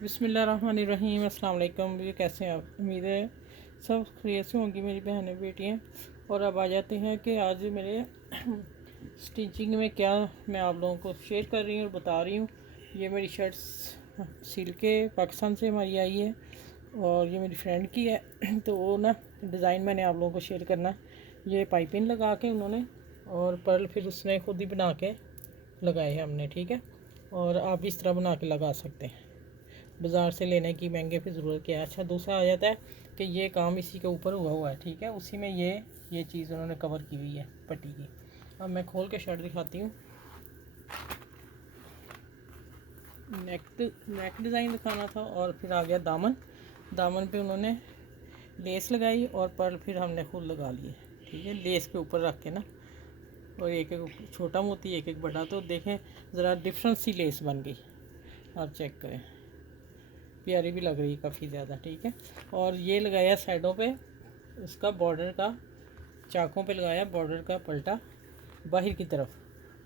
बिस्मिल्लाहिर्रहमानिर्रहीम। अस्सलाम वालेकुम। ये कैसे हैं आप? उम्मीद है सब खैरियत से होंगी मेरी बहनें बेटियाँ। और अब आ जाते हैं कि आज मेरे स्टिचिंग में क्या मैं आप लोगों को शेयर कर रही हूँ और बता रही हूँ। ये मेरी शर्ट्स सिल के पाकिस्तान से हमारी आई है और ये मेरी फ्रेंड की है। तो वो ना डिज़ाइन मैंने आप लोगों को शेयर करना। ये पाइपिंग लगा के उन्होंने और पर्ल फिर उसने खुद ही बना के लगाए हैं हमने, ठीक है। और आप इस तरह बना के लगा सकते हैं, बाज़ार से लेने की महंगे पे ज़रूरत क्या है। अच्छा, दूसरा आ जाता है कि ये काम इसी के ऊपर हुआ है, ठीक है। उसी में ये चीज़ उन्होंने कवर की हुई है पट्टी की। अब मैं खोल के शर्ट दिखाती हूँ। नेक डिज़ाइन दिखाना था और फिर आ गया दामन। दामन पे उन्होंने लेस लगाई और पर्ल फिर हमने खुद लगा लिए, ठीक है। लेस के ऊपर रख के ना, और एक एक छोटा मोती एक एक बड़ा। तो देखें ज़रा डिफरेंट सी लेस बन गई, आप चेक करें। प्यारी भी लग रही है काफ़ी ज़्यादा, ठीक है। और ये लगाया साइडों पे उसका बॉर्डर का, चाकों पे लगाया बॉर्डर का पलटा बाहर की तरफ,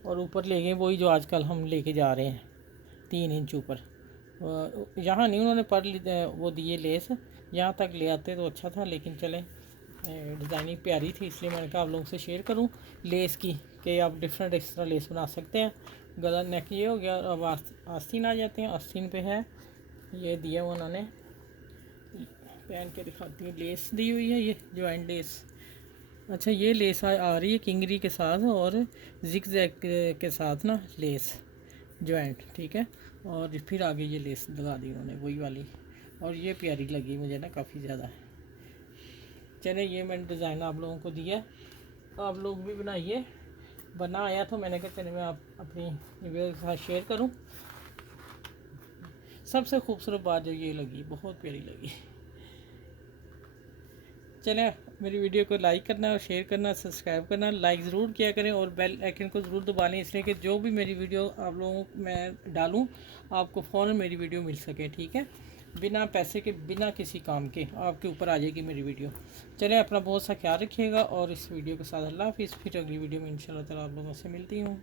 और ऊपर ले गए वही जो आजकल हम लेके जा रहे हैं 3 इंच ऊपर। यहाँ नहीं उन्होंने पर वो दिए लेस, यहाँ तक ले आते तो अच्छा था, लेकिन चले डिज़ाइनिंग प्यारी थी इसलिए मैंने कहा आप लोगों से शेयर करूँ लेस की, कि आप डिफरेंट इस तरह लेस बना सकते हैं। गला नेक ये हो गया। अब आस्तीन आ जाते हैं। आस्तीन पे है ये दिया उन्होंने, पहन के दिखाती हूँ। लेस दी हुई है ये जॉइंट लेस। अच्छा, ये लेस आ रही है किंगरी के साथ और जिग जैग के साथ ना लेस जॉइंट, ठीक है। और फिर आगे ये लेस लगा दी उन्होंने वही वाली, और ये प्यारी लगी मुझे ना काफ़ी ज़्यादा। चले, ये मैंने डिज़ाइन आप लोगों को दिया, आप लोग भी बनाइए। बना आया तो मैंने कहा चले मैं आप अपनी वीडियो के साथ शेयर करूँ। सबसे खूबसूरत बात जो ये लगी, बहुत प्यारी लगी। चलें, मेरी वीडियो को लाइक करना और शेयर करना, सब्सक्राइब करना, लाइक ज़रूर किया करें और बेल आइकन को ज़रूर दबा लें, इसलिए कि जो भी मेरी वीडियो आप लोगों को मैं डालूं आपको फ़ौरन मेरी वीडियो मिल सके, ठीक है। बिना पैसे के, बिना किसी काम के आपके ऊपर आ जाएगी मेरी वीडियो। चलें, अपना बहुत सा ख्याल रखिएगा और इस वीडियो के साथ अल्लाह हाफिज़। फिर अगली वीडियो में इंशाल्लाह ताला आप लोगों से मिलती हूँ।